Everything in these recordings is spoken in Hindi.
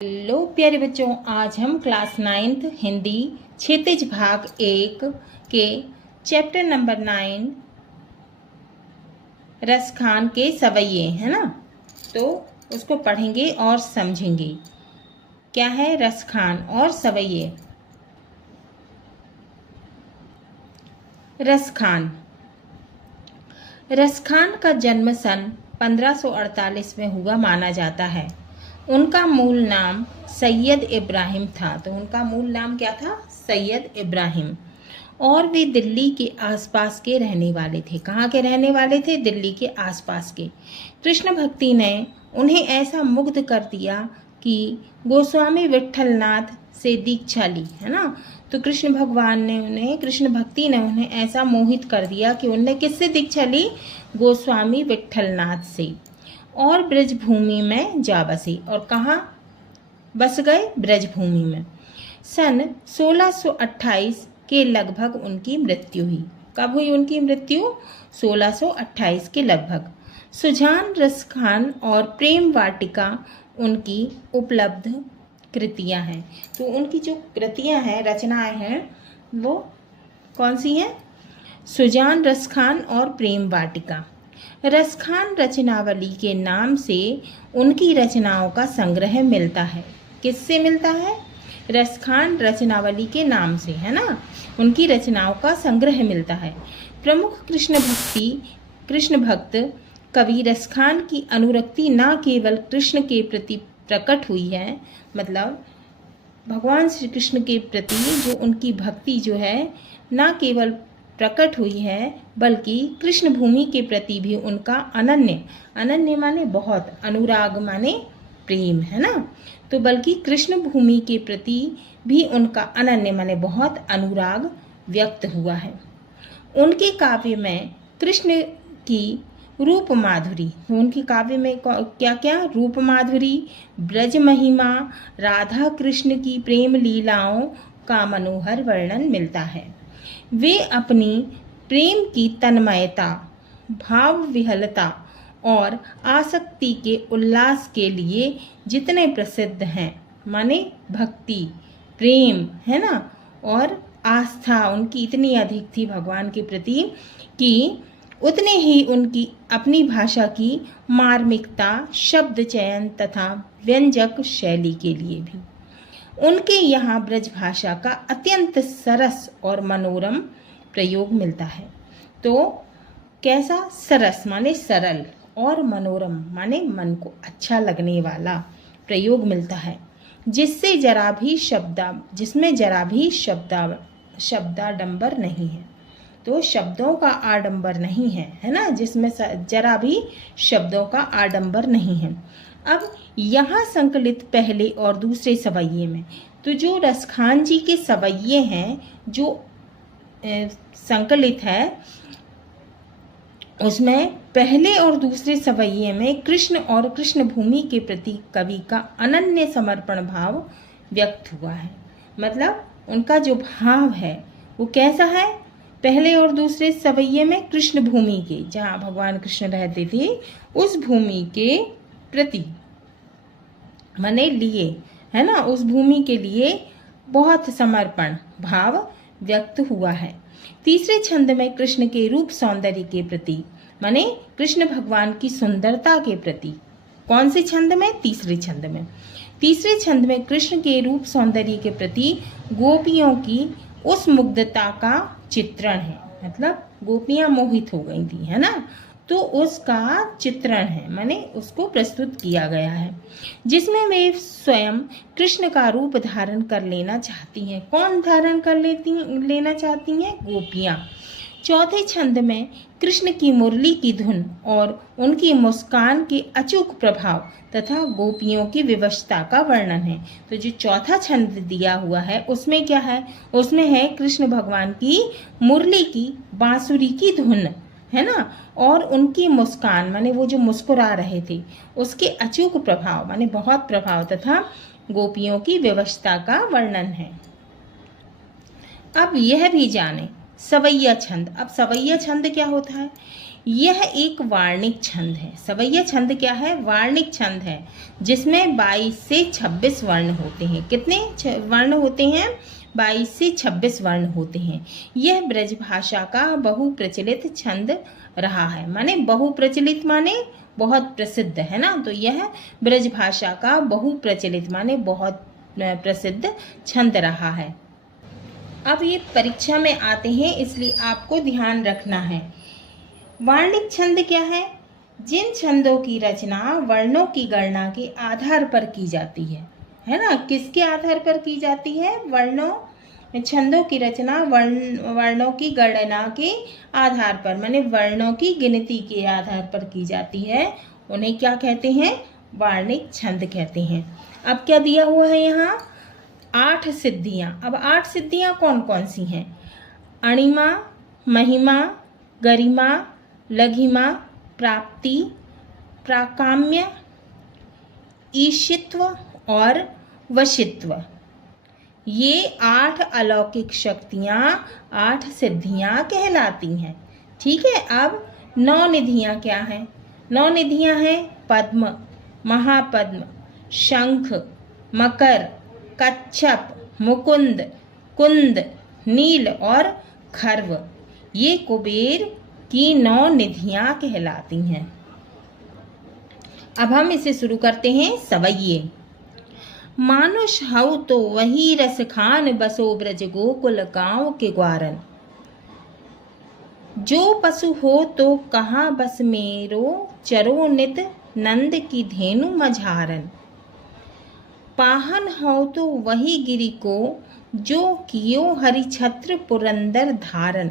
हेलो प्यारे बच्चों, आज हम क्लास 9th हिंदी क्षितिज भाग 1 के चैप्टर नंबर 9 रसखान के सवैये है ना, तो उसको पढ़ेंगे और समझेंगे। क्या है रसखान और सवैये। रसखान रसखान का जन्म सन 1548 में हुआ माना जाता है। उनका मूल नाम सैयद इब्राहिम था। तो उनका मूल नाम क्या था? सैयद इब्राहिम। और वे दिल्ली के आसपास के रहने वाले थे। कहाँ के रहने वाले थे? दिल्ली के आसपास के। कृष्ण भक्ति ने उन्हें ऐसा मुग्ध कर दिया कि गोस्वामी विट्ठलनाथ से दीक्षा ली, है ना। तो कृष्ण भक्ति ने उन्हें ऐसा मोहित कर दिया कि उन्होंने किससे दीक्षा ली? गोस्वामी विट्ठलनाथ से। और ब्रजभूमि में जा बसे। और कहाँ बस गए? ब्रजभूमि में। सन 1628 के लगभग उनकी मृत्यु हुई। कब हुई उनकी मृत्यु? 1628 के लगभग। सुजान रसखान और प्रेम वाटिका उनकी उपलब्ध कृतियां हैं। तो उनकी जो कृतियां हैं, रचनाएं हैं, वो कौन सी हैं? सुजान रसखान और प्रेम वाटिका। रसखान रचनावली के नाम से उनकी रचनाओं का संग्रह मिलता है। किससे मिलता है? रसखान रचनावली के नाम से, है ना, उनकी रचनाओं का संग्रह मिलता है। प्रमुख कृष्ण भक्त कवि रसखान की अनुरक्ति न केवल कृष्ण के प्रति प्रकट हुई है, मतलब भगवान श्री कृष्ण के प्रति जो उनकी भक्ति जो है न केवल प्रकट हुई है, बल्कि कृष्ण भूमि के प्रति भी उनका अनन्य माने बहुत, अनुराग माने प्रेम, है ना। तो बल्कि कृष्ण भूमि के प्रति भी उनका अनन्य माने बहुत अनुराग व्यक्त हुआ है। उनके काव्य में कृष्ण की रूप माधुरी, उनके काव्य में क्या क्या? रूप माधुरी, ब्रज महिमा, राधा कृष्ण की प्रेम लीलाओं का मनोहर वर्णन मिलता है। वे अपनी प्रेम की तन्मयता, भाव विहलता और आसक्ति के उल्लास के लिए जितने प्रसिद्ध हैं, माने भक्ति, प्रेम, है ना, और आस्था उनकी इतनी अधिक थी भगवान के प्रति कि उतने ही उनकी अपनी भाषा की मार्मिकता, शब्द चयन तथा व्यंजक शैली के लिए भी। उनके यहाँ ब्रज भाषा का अत्यंत सरस और मनोरम प्रयोग मिलता है। तो कैसा? सरस माने सरल, और मनोरम माने मन को अच्छा लगने वाला प्रयोग मिलता है, जिसमें जरा भी शब्दाडंबर नहीं है। तो शब्दों का आडंबर नहीं है ना, जिसमें जरा भी शब्दों का आडंबर नहीं है। अब यहाँ संकलित पहले और दूसरे सवैये में, तो जो रसखान जी के सवैये हैं जो संकलित है, उसमें पहले और दूसरे सवैये में कृष्ण और कृष्ण भूमि के प्रति कवि का अनन्य समर्पण भाव व्यक्त हुआ है। मतलब उनका जो भाव है वो कैसा है? पहले और दूसरे सवैये में कृष्ण भूमि के, जहाँ भगवान कृष्ण रहते थे, उस भूमि के प्रति माने लिए, है ना, उस भूमि के लिए बहुत समर्पण भाव व्यक्त हुआ है। तीसरे छंद में कृष्ण के रूप सौंदर्य के प्रति, माने कृष्ण भगवान की सुंदरता के प्रति। कौन से छंद में? तीसरे छंद में। तीसरे छंद में कृष्ण के रूप सौंदर्य के प्रति गोपियों की उस मुग्धता का चित्रण है। मतलब गोपियां मोहित हो गई थी, है ना, तो उसका चित्रण है, माने उसको प्रस्तुत किया गया है, जिसमें वे स्वयं कृष्ण का रूप धारण कर लेना चाहती हैं। कौन धारण कर लेना चाहती हैं? गोपियां। चौथे छंद में कृष्ण की मुरली की धुन और उनकी मुस्कान के अचूक प्रभाव तथा गोपियों की विवशता का वर्णन है। तो जो चौथा छंद दिया हुआ है उसमें क्या है? उसमें है कृष्ण भगवान की मुरली की, बांसुरी की धुन, है ना, और उनकी मुस्कान माने वो जो मुस्कुरा रहे थे उसके अचूक प्रभाव माने बहुत प्रभाव तथा गोपियों की विवशता का वर्णन है। अब यह भी जाने सवैया छंद। अब सवैया छंद क्या होता है? यह एक वार्णिक छंद है। सवैया छंद क्या है? वार्णिक छंद है, जिसमें 22 से 26 वर्ण होते हैं। कितने वर्ण होते हैं? 22 से 26 वर्ण होते हैं। यह ब्रजभाषा का बहुप्रचलित छंद रहा है। माने बहुप्रचलित माने बहुत प्रसिद्ध, है ना। तो यह ब्रजभाषा का बहुप्रचलित माने बहुत प्रसिद्ध छंद रहा है। अब ये परीक्षा में आते हैं, इसलिए आपको ध्यान रखना है। वार्णिक छंद क्या है? जिन छंदों की रचना वर्णों की गणना के आधार पर की जाती है ना। किसके आधार पर की जाती है? छंदों की रचना वर्णों की गणना के आधार पर, माने वर्णों की गिनती के आधार पर की जाती है, उन्हें क्या कहते हैं? वार्णिक छंद कहते हैं। अब क्या दिया हुआ है यहाँ? 8 सिद्धियां। अब 8 सिद्धियां कौन कौन सी हैं? अणिमा, महिमा, गरिमा, लघिमा, प्राप्ति, प्राकाम्य, ईशित्व और वशित्व। ये 8 अलौकिक शक्तियां, 8 सिद्धियां कहलाती हैं। ठीक है। अब 9 निधियां क्या हैं? 9 निधियां हैं पद्म, महापद्म, शंख, मकर, कच्छप, मुकुंद, कुंद, नील और खर्व। ये कुबेर की 9 निधियां कहलाती हैं। अब हम इसे शुरू करते हैं। सवैये। मानुष हऊ तो वही रस खान, बसो ब्रज गोकुल गांव के ग्वारन। जो पशु हो तो कहाँ बस मेरो, चरो नित नंद की धेनु मझारन। पाहन हो तो वही गिरि को, जो कियो हरि छत्र पुरंदर धारन।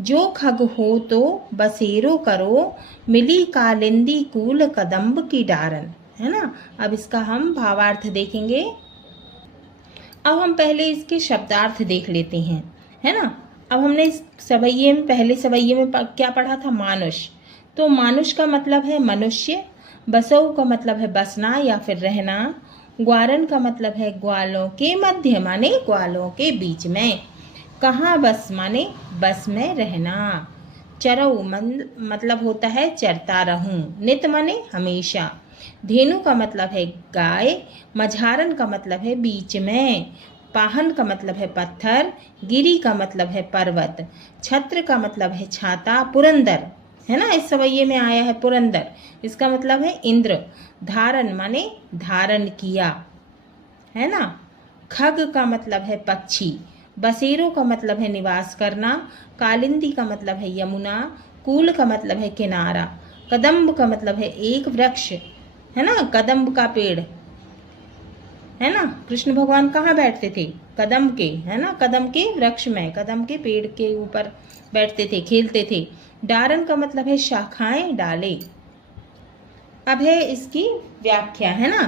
जो खग हो तो बसेरो करो, मिली कालिंदी कूल कदम्ब की डारन। है ना। अब इसका हम भावार्थ देखेंगे। अब हम पहले इसके शब्दार्थ देख लेते हैं, है ना। अब हमने इस सवैये में, पहले सवैये में क्या पढ़ा था? मानुष। तो मानुष का मतलब है मनुष्य, बसऊ का मतलब है बसना या फिर रहना, ग्वारन का मतलब है ग्वालों के मध्य माने ग्वालों के बीच में, कहाँ बस माने बस में रहना, चरऊ मतलब होता है चरता रहूं, नित माने हमेशा, धेनु का मतलब है गाय, मझारन का मतलब है बीच में, पाहन का मतलब है पत्थर, गिरी का मतलब है पर्वत, छत्र का मतलब है छाता, पुरंदर, है ना। इस सवैये में आया है पुरंदर, इसका मतलब है इंद्र, धारण माने धारण किया, है ना। खग का मतलब है पक्षी, बसेरो का मतलब है निवास करना, कालिंदी का मतलब है यमुना, कूल का मतलब है किनारा, कदम्ब का मतलब है एक वृक्ष, है ना, कदम्ब का पेड़, है ना। कृष्ण भगवान कहाँ बैठते थे? कदम्ब के, है ना, कदम्ब के वृक्ष में, कदम्ब के पेड़ के ऊपर बैठते थे, खेलते थे। डारन का मतलब है शाखाएं, डाले। अब है इसकी व्याख्या, है ना।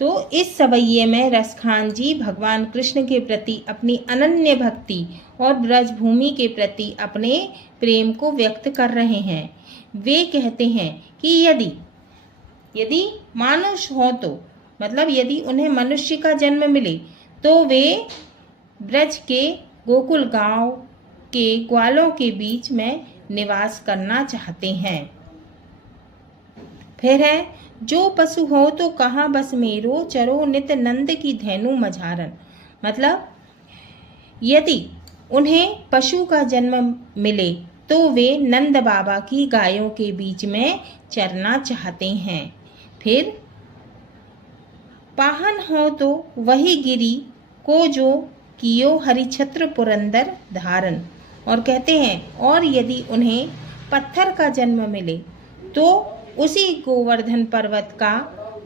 तो इस सवैये में रसखान जी भगवान कृष्ण के प्रति अपनी अनन्य भक्ति और ब्रजभूमि के प्रति अपने प्रेम को व्यक्त कर रहे हैं। वे कहते हैं कि यदि मानुष हो तो, मतलब यदि उन्हें मनुष्य का जन्म मिले तो वे ब्रज के गोकुल गांव के ग्वालों के बीच में निवास करना चाहते हैं। फिर है जो पशु हो तो कहाँ बस मेरो, चरो नित नंद की धेनु मझारन। मतलब यदि उन्हें पशु का जन्म मिले तो वे नंद बाबा की गायों के बीच में चरना चाहते हैं। फिर पाहन हो तो वही गिरी को, जो कियो हरिछत्र पुरंदर धारन। और कहते हैं और यदि उन्हें पत्थर का जन्म मिले तो उसी गोवर्धन पर्वत का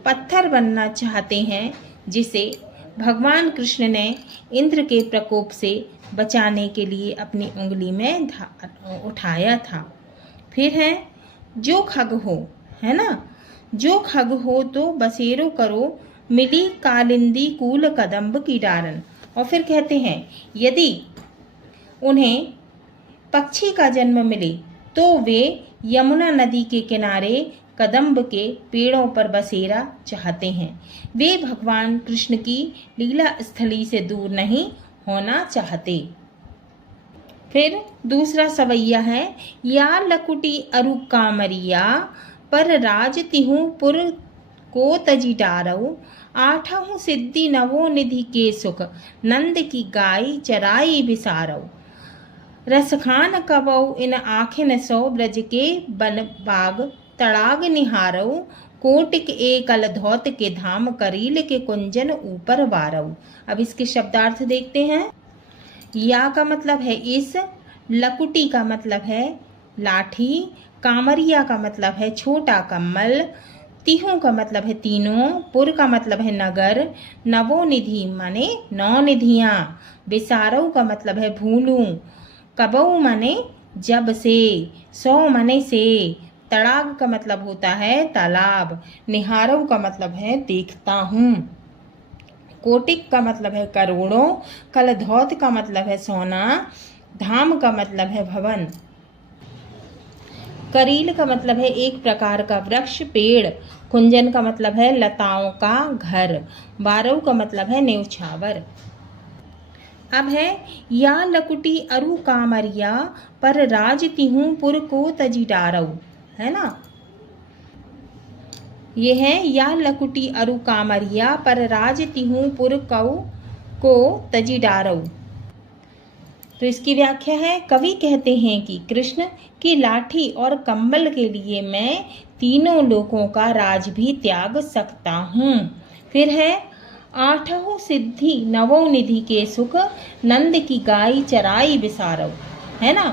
पत्थर बनना चाहते हैं, जिसे भगवान कृष्ण ने इंद्र के प्रकोप से बचाने के लिए अपनी उंगली में उठाया था। फिर है जो खग हो, है ना, जो खग हो तो बसेरो करो, मिली कालिंदी कूल कदम्ब की डारन। और फिर कहते हैं यदि उन्हें पक्षी का जन्म मिले तो वे यमुना नदी के किनारे कदम्ब के पेड़ों पर बसेरा चाहते हैं। वे भगवान कृष्ण की लीला स्थली से दूर नहीं होना चाहते। फिर दूसरा सवैया है, या लकुटी अरु कामरिया पर राज तिहु पुर को तजी डारऊ, आठहु सिद्धि नवो निधि के सुख, नंद की गाय चराई बिसारऊ। रसखान कबऊ इन आखिन सो, ब्रज के बन बाग तड़ाग निहारऊ, कोटिक एकल धौत के धाम, करील के कुंजन ऊपर वारऊ। अब इसके शब्दार्थ देखते हैं। या का मतलब है इस, लकुटी का मतलब है लाठी, कामरिया का मतलब है छोटा कम्बल, तिहु का मतलब है तीनों, पुर का मतलब है नगर, नवो निधि माने 9 निधियां, बिसारऊ का मतलब है भूलूं, कबऊ माने जब से, सौ माने से, तड़ाग का मतलब होता है तालाब, निहारऊ का मतलब है देखता हूँ, कोटिक का मतलब है करोड़ों, कलधौत का मतलब है सोना, धाम का मतलब है भवन, करील का मतलब है एक प्रकार का वृक्ष पेड़, कुंजन का मतलब है लताओं का घर, बारऊ का मतलब है न्यौछावर। अब है, या लकुटी अरु कामरिया पर राज तिहु पुर को तजी डारऊ, है ना। ये है, या लकुटी अरु कामरिया पर राज तिहु पुर को तजी डारऊ। तो इसकी व्याख्या है, कवि कहते हैं कि कृष्ण की लाठी और कंबल के लिए मैं तीनों लोकों का राज भी त्याग सकता हूँ। फिर है, आठहु सिद्धि नवो निधि के सुख, नंद की गाय चराई बिसारव, है ना।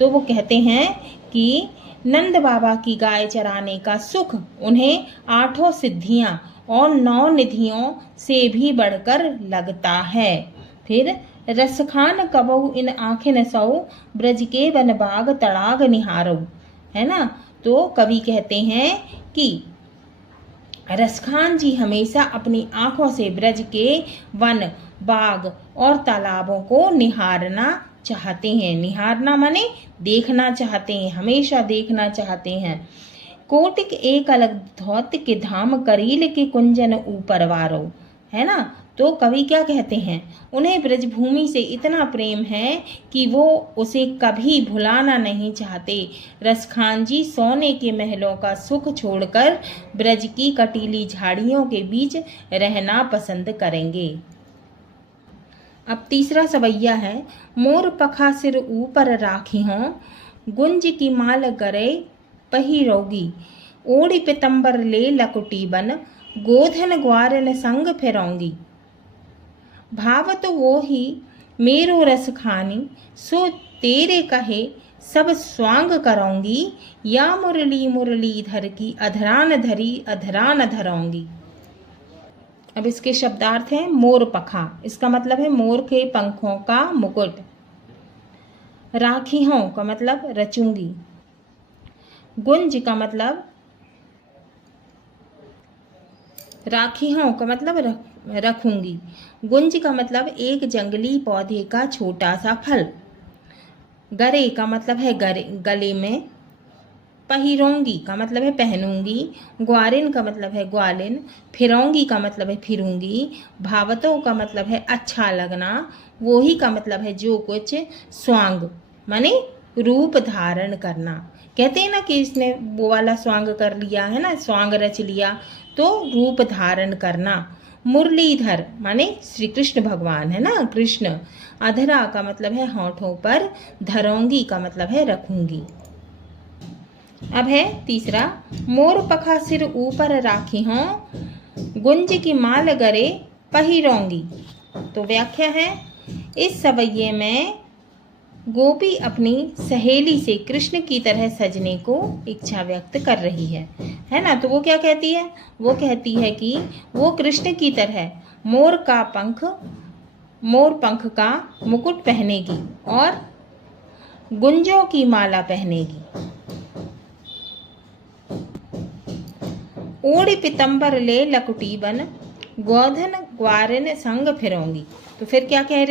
तो वो कहते हैं कि नंद बाबा की गाय चराने का सुख उन्हें 8 सिद्धियां और 9 निधियों से भी बढ़कर लगता है। फिर रसखान कबहु इन आँखें सौ, ब्रज के वन बाग तड़ाग निहारऊ, है ना। तो कवि कहते हैं कि रसखान जी हमेशा अपनी आंखों से ब्रज के वन बाग और तालाबों को निहारना चाहते हैं। निहारना माने देखना चाहते हैं, हमेशा देखना चाहते हैं। कोटिक एक अलग धौत के धाम, करील के कुंजन ऊपर वारो, है ना। तो कवि क्या कहते हैं, उन्हें ब्रजभूमि से इतना प्रेम है कि वो उसे कभी भुलाना नहीं चाहते। रसखान जी सोने के महलों का सुख छोड़कर ब्रज की कटीली झाड़ियों के बीच रहना पसंद करेंगे। अब तीसरा सवैया है, मोर पखा सिर ऊपर राखी हों, गुंज की माल गरे पहिरोगी, ओढ़ी पितंबर ले लकुटी बन, गोधन ग्वारन संग फिरौंगी। भाव तो वो ही मेरो रस खानी, सो तेरे कहे सब स्वांग करौंगी, या मुरली मुरलीधर की अधरान धरी अधरान धरौंगी। अब इसके शब्दार्थ हैं, मोर पखा, इसका मतलब है मोर के पंखों का मुकुट। राखी हों का मतलब रचूंगी। गुंज का मतलब, राखी हों का मतलब रखूंगी। गुंज का मतलब एक जंगली पौधे का छोटा सा फल। गरे का मतलब है गले में। पहिरोंगी का मतलब है पहनूंगी। ग्वारिन का मतलब है ग्वालिन। फिरौंगी का मतलब है फिरूंगी। भावतों का मतलब है अच्छा लगना। वही का मतलब है जो कुछ। स्वांग माने रूप धारण करना। कहते हैं ना कि इसने वो वाला स्वांग कर लिया है ना, स्वांग रच लिया, तो रूप धारण करना। मुरलीधर माने श्री कृष्ण भगवान, है ना, कृष्ण। अधरा का मतलब है होठों पर। धरौंगी का मतलब है रखूंगी। अब है तीसरा, मोर पखा सिर ऊपर राखी हों, गुंज की माल गरे पहिरोंगी। तो व्याख्या है, इस सवैये में गोपी अपनी सहेली से कृष्ण की तरह सजने को इच्छा व्यक्त कर रही है ना। तो वो क्या कहती है, वो कहती है कि वो कृष्ण की तरह मोर पंख का मुकुट पहनेगी और गुंजों की माला पहनेगी। ओढ़ी पितंबर ले लकुटी बन, गोधन ग्वारिन संग फिरौंगी। तो फिर क्या कह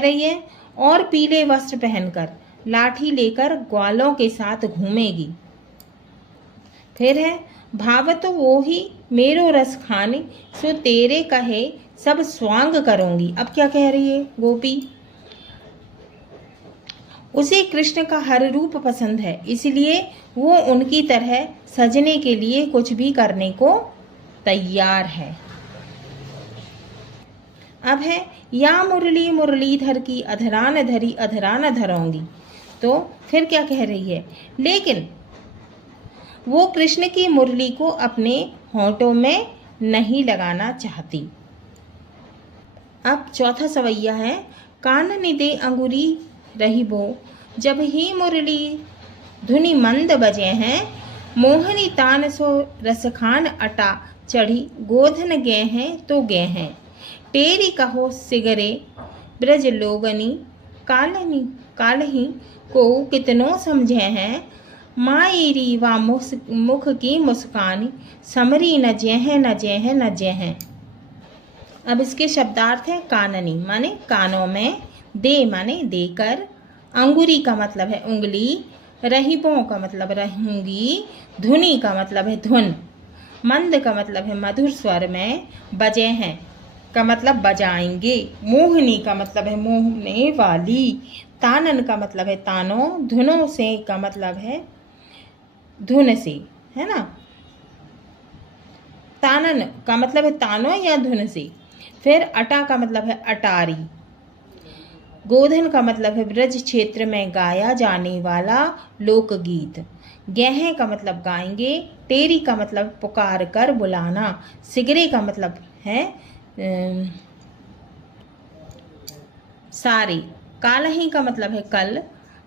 रही है और पीले वस्त्र पहनकर लाठी लेकर ग्वालों के साथ घूमेगी। फिर है, भावत वो ही मेरो रस खानी, सो तेरे कहे सब स्वांग करूंगी। अब क्या कह रही है गोपी, उसे कृष्ण का हर रूप पसंद है, इसलिए वो उनकी तरह सजने के लिए कुछ भी करने को तैयार है। अब है या मुरली मुरलीधर की अधरान धरी अधरान धरोंगी। तो फिर क्या कह रही है, लेकिन वो कृष्ण की मुरली को अपने होंठों में नहीं लगाना चाहती। अब चौथा सवैया है कान निदे अंगुरी रही बो, जब ही मुरली धुनि मंद बजे हैं, मोहनी तान सो रसखान अटा चढ़ी, गोधन गे हैं तो गे हैं, टेरी कहो सिगरे ब्रज लोगनी, कालही को कितनों समझे हैं, मायरी वा मुख की मुस्कानी, समरी न जेह न जेह न जेह। अब इसके शब्दार्थ है काननी माने कानों में, दे माने देकर, अंगुरी का मतलब है उंगली, रहीबों का मतलब रहूंगी, धुनी का मतलब है धुन, मंद का मतलब है मधुर स्वर में, बजे हैं का मतलब बजाएंगे, मोहनी का मतलब है मोहने वाली, तानन का मतलब है तानों, धुनों से का मतलब है धुन से, है ना। तानन का मतलब है तानों या धुन से। फिर अटा का मतलब है अटारी, गोधन का मतलब है ब्रज क्षेत्र में गाया जाने वाला लोकगीत, गेहे का मतलब गाएंगे, टेरी का मतलब पुकार कर बुलाना, सिगरे का मतलब है सारे, कालही का मतलब है कल,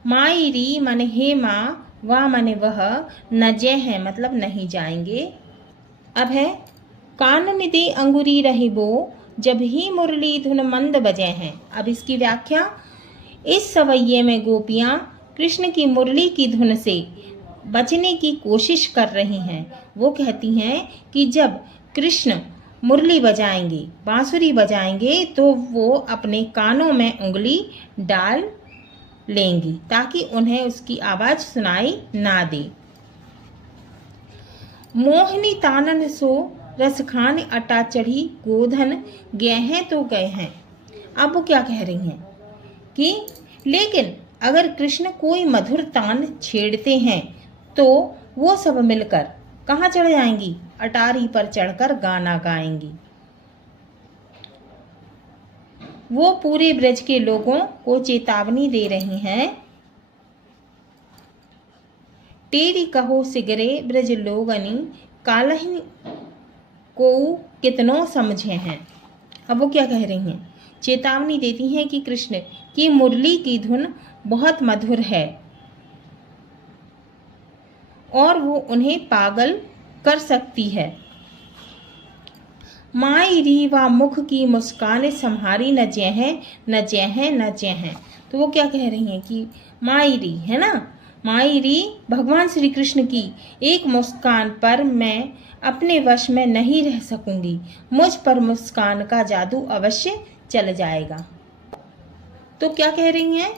मायरी माने हे माँ, वा माने वह, नजे है मतलब नहीं जाएंगे। अब है कान निदे अंगुरी रही बो, जब ही मुरली धुन मंद बजे हैं। अब इसकी व्याख्या, इस सवैये में गोपियाँ कृष्ण की मुरली की धुन से बचने की कोशिश कर रही हैं। वो कहती हैं कि जब कृष्ण मुरली बजाएंगे, बांसुरी बजाएंगे, तो वो अपने कानों में उंगली डाल लेंगी ताकि उन्हें उसकी आवाज सुनाई ना दे। मोहिनी तानन सो रसखान अटा चढ़ी, गोधन गए हैं तो गए हैं। अब वो क्या कह रही हैं कि लेकिन अगर कृष्ण कोई मधुर तान छेड़ते हैं तो वो सब मिलकर कहाँ चढ़ जाएंगी, अटारी पर चढ़कर गाना गाएंगी। वो पूरे ब्रज के लोगों को चेतावनी दे रही हैं, टेरी कहो सिगरे ब्रज लोगनी, कालही को कितनों समझे हैं। अब वो क्या कह रही हैं, चेतावनी देती हैं कि कृष्ण की मुरली की धुन बहुत मधुर है और वो उन्हें पागल कर सकती है। मायरी वा मुख की मुस्कान संहारी, न जय न जय न जय। तो वो क्या कह रही हैं कि मायरी है ना, मायरी भगवान श्री कृष्ण की एक मुस्कान पर मैं अपने वश में नहीं रह सकूंगी, मुझ पर मुस्कान का जादू अवश्य चल जाएगा। तो क्या कह रही हैं,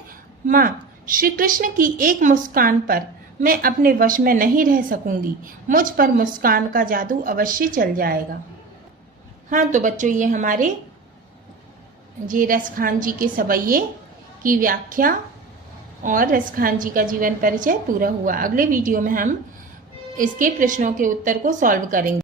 माँ श्री कृष्ण की एक मुस्कान पर मैं अपने वश में नहीं रह सकूंगी, मुझ पर मुस्कान का जादू अवश्य चल जाएगा। हाँ तो बच्चों, ये हमारे रसखान जी के सवैये की व्याख्या और रसखान जी का जीवन परिचय पूरा हुआ। अगले वीडियो में हम इसके प्रश्नों के उत्तर को सॉल्व करेंगे।